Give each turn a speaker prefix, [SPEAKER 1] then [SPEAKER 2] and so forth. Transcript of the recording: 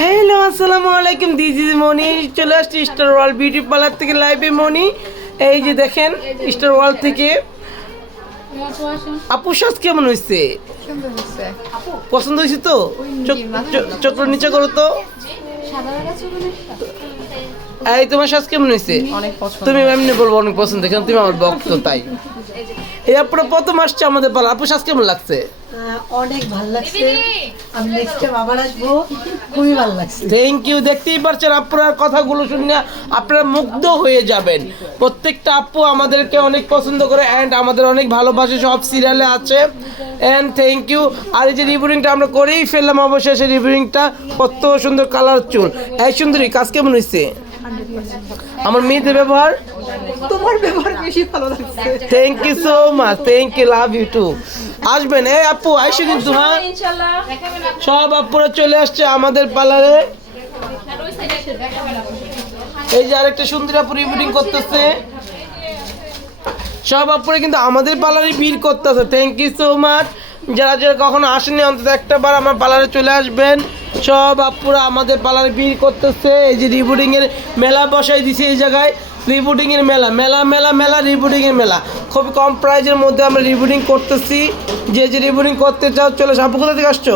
[SPEAKER 1] Hello আসসালামু আলাইকুম this is মনি চলে আসছি স্টার ওয়ার্ল্ড বিউটি পার্লার থেকে লাইভে মনি এই যে দেখেন স্টার ওয়ার্ল্ড থেকে। আপু সাজ কেমন হয়েছে পছন্দ হয়েছে তো? চক্র নিচে করো তো। এই তোমার সাজ কেমন হয়েছে তুমি এমনি বলব অনেক পছন্দ কেন তুমি আমার ভক্ত তাই। এই আপুরা প্রথম আসছে আমাদের পালা। আপু সাজ কেমন লাগছে?
[SPEAKER 2] অনেক ভালো লাগছে। আমি নেক্সট টাইম আবার আসব। খুবই ভালো লাগছে।
[SPEAKER 1] থ্যাংক ইউ দেখতেই পারছেন আপনার কথাগুলো শুনে আপনারা মুগ্ধ হয়ে যাবেন। প্রত্যেকটা আপু আমাদেরকে অনেক পছন্দ করে অ্যান্ড আমাদের অনেক ভালোবাসে সব সিরিয়ালে আছে। অ্যান্ড থ্যাংক ইউ আর এই যে রিভিউরিংটা আমরা করেই ফেললাম অবশেষে রিভিউরিংটা কত সুন্দর কালার চুল। এই সুন্দরী কাজ কেমন হয়েছে আমার মেয়েদের ব্যবহার?
[SPEAKER 2] তোমার ব্যবহার বেশি ভালো লাগছে।
[SPEAKER 1] Thank you so much thank you love you too আসবেন। এই আপু, আইসে কিন্তু হ্যাঁ? সব আপুরা চলে আসছে আমাদের পার্লারে। এই যে আরেকটা সুন্দর আপু রিপোর্টিং করতেছে। সব আপুরা কিন্তু আমাদের পার্লারে ভিড় করতেছে। থ্যাংক ইউ সো মাচ যারা যারা কখনো আসেনি অন্তত একটা বার আমার পার্লারে চলে আসবেন। সব আপুরা আমাদের পার্লারে ভিড় করতেছে। এই যে রিপোর্টিং এর মেলা বসাই দিছে এই জায়গায়। রিপোর্টিং এর মেলা মেলা মেলা মেলা রিপোর্টিং এর মেলা খুব কম প্রাইজের মধ্যে আমরা রিপোর্টিং করতেছি যে যে রিপোর্টিং করতে চাও, চলে আসো। আপু কোথা থেকে আসছো